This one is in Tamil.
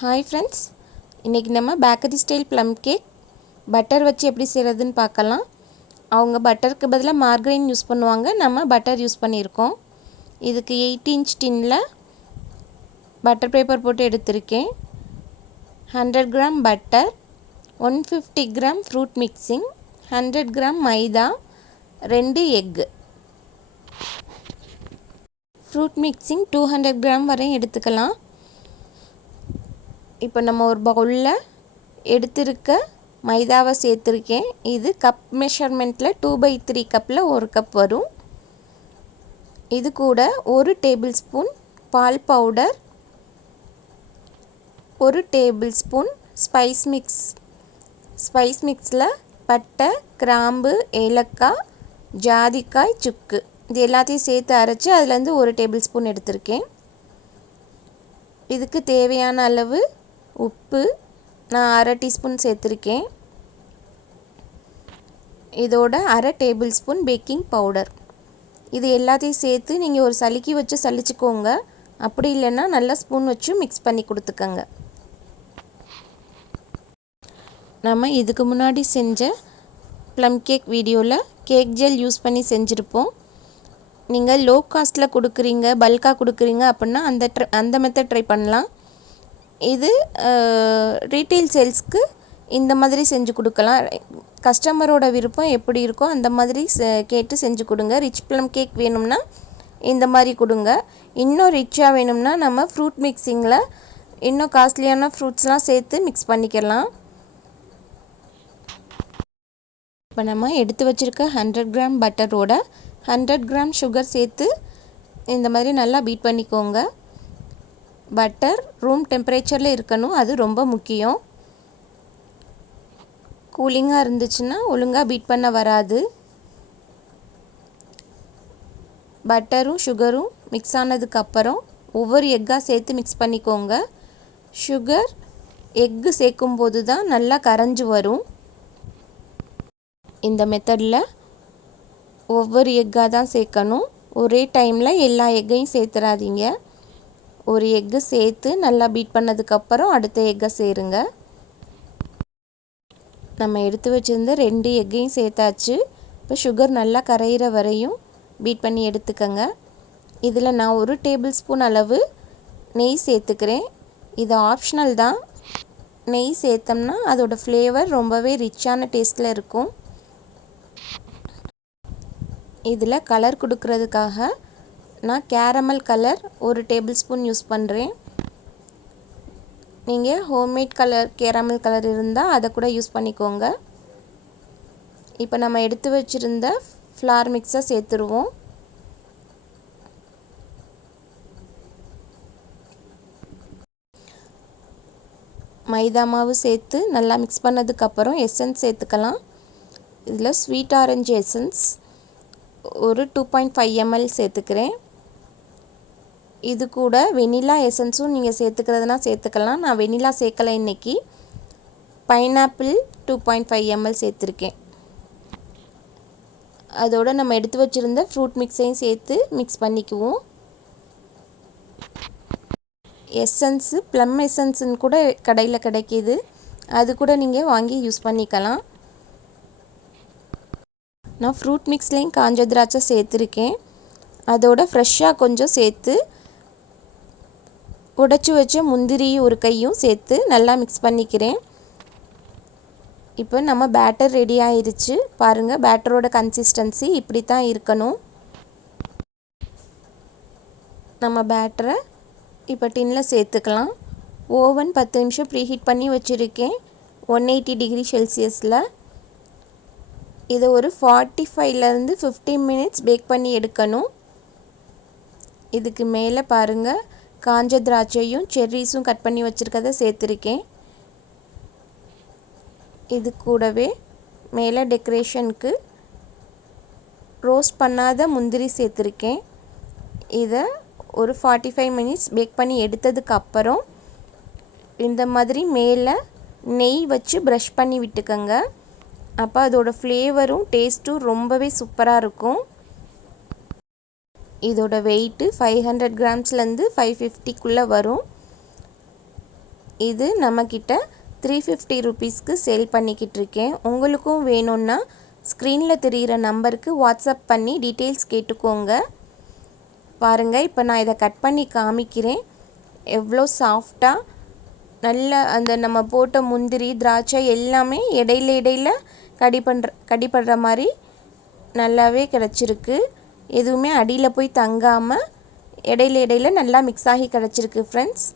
ஹாய் ஃப்ரெண்ட்ஸ், இன்றைக்கி நம்ம bakery style plum cake butter வச்சு எப்படி செய்கிறதுன்னு பார்க்கலாம். அவங்க பட்டருக்கு பதிலாக மார்கரைன் யூஸ் பண்ணுவாங்க, நம்ம பட்டர் யூஸ் பண்ணியிருக்கோம். இதுக்கு 8 இன்ச் டின்னில் பட்டர் பேப்பர் போட்டு எடுத்திருக்கேன். 100 gram butter, 150 gram fruit mixing, 100 gram maida, 2 egg. Fruit mixing 200 gram வரையும் எடுத்துக்கலாம். இப்போ நம்ம ஒரு பவுலில் எடுத்திருக்க மைதாவை சேர்த்துருக்கேன். இது கப் மெஷர்மெண்ட்டில் 2/3 கப்பில் 1 கப் வரும். இது கூட 1 டேபிள் ஸ்பூன் பால் பவுடர், 1 டேபிள் ஸ்பூன் ஸ்பைஸ் மிக்ஸில் பட்டை, கிராம்பு, ஏலக்காய், ஜாதிக்காய், சுக்கு இது எல்லாத்தையும் சேர்த்து அரைச்சி அதுலேருந்து 1 டேபிள் ஸ்பூன் எடுத்திருக்கேன். இதுக்கு தேவையான அளவு உப்பு நான் 1/2 டீஸ்பூன் சேர்த்துருக்கேன். இதோட 1/2 டேபிள் ஸ்பூன் பேக்கிங் பவுடர். இது எல்லாத்தையும் சேர்த்து நீங்கள் ஒரு சலிக்கி வச்சு சலிச்சுக்கோங்க. அப்படி இல்லைன்னா நல்லா ஸ்பூன் வச்சு மிக்ஸ் பண்ணி கொடுத்துக்கோங்க. நம்ம இதுக்கு முன்னாடி செஞ்ச ப்ளம் கேக் வீடியோவில் கேக் ஜெல் யூஸ் பண்ணி செஞ்சுருப்போம். நீங்கள் லோ காஸ்ட்டில் கொடுக்குறீங்க, பல்காக கொடுக்குறீங்க அப்படின்னா அந்த மெத்தட் ட்ரை பண்ணலாம். இது ரீட்டெயில் சேல்ஸ்க்கு இந்த மாதிரி செஞ்சு கொடுக்கலாம். கஸ்டமரோட விருப்பம் எப்படி இருக்கோ அந்த மாதிரி கேட்டு செஞ்சு கொடுங்க. ரிச் ப்ளம் கேக் வேணும்னா இந்த மாதிரி கொடுங்க. இன்னும் ரிச்சாக வேணும்னா நம்ம ஃப்ரூட் மிக்சிங்கில் இன்னும் காஸ்ட்லியான ஃப்ரூட்ஸ்லாம் சேர்த்து மிக்ஸ் பண்ணிக்கலாம். இப்போ நம்ம எடுத்து வச்சுருக்க 100 கிராம் பட்டரோட 100 கிராம் சுகர் சேர்த்து இந்த மாதிரி நல்லா பீட் பண்ணிக்கோங்க. பட்டர் ரூம் டெம்பரேச்சரில் இருக்கணும், அது ரொம்ப முக்கியம். கூலிங்காக இருந்துச்சுன்னா ஒழுங்காக பீட் பண்ண வராது. பட்டரும் சுகரும் மிக்ஸ் ஆனதுக்கப்புறம் ஒவ்வொரு எக்காக சேர்த்து மிக்ஸ் பண்ணிக்கோங்க. சுகர் எக்கு சேர்க்கும்போது தான் நல்லா கரைஞ்சி வரும். இந்த மெத்தடில் ஒவ்வொரு எக்காக தான் சேர்க்கணும். ஒரே டைமில் எல்லா எக்கையும் சேர்த்துறாதீங்க. ஒரு எக்கு சேர்த்து நல்லா பீட் பண்ணதுக்கப்புறம் அடுத்த எக்கை சேருங்க. நம்ம எடுத்து வச்சுருந்த 2 எக்கையும் சேர்த்தாச்சு. இப்போ சுகர் நல்லா கரையிற வரையும் பீட் பண்ணி எடுத்துக்கோங்க. இதில் நான் 1 டேபிள் ஸ்பூன் அளவு நெய் சேர்த்துக்கிறேன். இது ஆப்ஷனல் தான். நெய் சேர்த்தோம்னா அதோடய ஃப்ளேவர் ரொம்பவே ரிச்சான டேஸ்ட்டில் இருக்கும். இதில் கலர் கொடுக்கறதுக்காக நான் caramel colour 1 table spoon use பண்ணுறேன். நீங்கள் ஹோம்மேட் கேரமல் கலர் இருந்தால் அதை கூட யூஸ் பண்ணிக்கோங்க. இப்போ நம்ம எடுத்து வச்சுருந்த ஃப்ளார் மிக்ஸை சேர்த்துருவோம். மைதா மாவு சேர்த்து நல்லா மிக்ஸ் பண்ணதுக்கப்புறம் எசன்ஸ் சேர்த்துக்கலாம். இதில் ஸ்வீட் ஆரஞ்சு எசன்ஸ் ஒரு 2.5 ml சேர்த்துக்கிறேன். இது கூட வெனிலா எசன்ஸும் நீங்கள் சேர்த்துக்கிறதுனா சேர்த்துக்கலாம். நான் வெனிலா சேர்க்கலை இன்றைக்கி. பைனாப்பிள் 2.5 ml சேர்த்துருக்கேன். அதோடு நம்ம எடுத்து வச்சுருந்த ஃப்ரூட் மிக்ஸையும் சேர்த்து மிக்ஸ் பண்ணிக்குவோம். எசன்ஸு ப்ளம் எசன்ஸுன்னு கூட கடையில் கிடைக்கிது, அது கூட நீங்கள் வாங்கி யூஸ் பண்ணிக்கலாம். நான் ஃப்ரூட் மிக்ஸ்லேயும் காஞ்ச திராட்சை சேர்த்துருக்கேன். அதோட ஃப்ரெஷ்ஷாக கொஞ்சம் சேர்த்து உடைச்சி வச்ச முந்திரி ஒரு கையும் சேர்த்து நல்லா மிக்ஸ் பண்ணிக்கிறேன். இப்போ நம்ம பேட்டர் ரெடி ஆயிடுச்சு. பாருங்கள், பேட்டரோட கன்சிஸ்டன்சி இப்படி தான் இருக்கணும். நம்ம பேட்டரை இப்போ டின்னில் சேர்த்துக்கலாம். ஓவன் 10 நிமிஷம் ப்ரீஹீட் பண்ணி வச்சுருக்கேன் 180 டிகிரி செல்சியஸில். இதை ஒரு 45லேருந்து 50 மினிட்ஸ் பேக் பண்ணி எடுக்கணும். இதுக்கு மேலே பாருங்கள், காஞ்ச திராட்சையும் செர்ரிஸும் கட் பண்ணி வச்சுருக்கதை சேர்த்துருக்கேன். இது கூடவே மேலே டெக்கரேஷனுக்கு ரோஸ்ட் பண்ணாத முந்திரி சேர்த்துருக்கேன். இதை ஒரு 45 மினிட்ஸ் பேக் பண்ணி எடுத்ததுக்கப்புறம் இந்த மாதிரி மேலே நெய் வச்சு ப்ரஷ் பண்ணி விட்டுக்கோங்க. அப்போ அதோட ஃப்ளேவரும் டேஸ்ட்டும் ரொம்பவே சூப்பராக இருக்கும். இதோட வெயிட்டு 500 கிராம்ஸ்லேருந்து 550க்குள்ளே வரும். இது நம்மக்கிட்ட 350 ருபீஸ்க்கு சேல் பண்ணிக்கிட்டு இருக்கேன். உங்களுக்கும் வேணும்னா ஸ்க்ரீனில் தெரிகிற நம்பருக்கு வாட்ஸ்அப் பண்ணி டீட்டெயில்ஸ் கேட்டுக்கோங்க. பாருங்கள், இப்போ நான் இதை கட் பண்ணி காமிக்கிறேன். எவ்வளோ சாஃப்டாக நல்ல அந்த நம்ம போட்ட முந்திரி திராட்சை எல்லாமே இடையில கடிப்படுற மாதிரி நல்லாவே கிடச்சிருக்கு. எதுவுமே அடியில் போய் தங்காமல் இடையில நல்லா மிக்ஸ் ஆகி கிடச்சிருக்கு ஃப்ரெண்ட்ஸ்.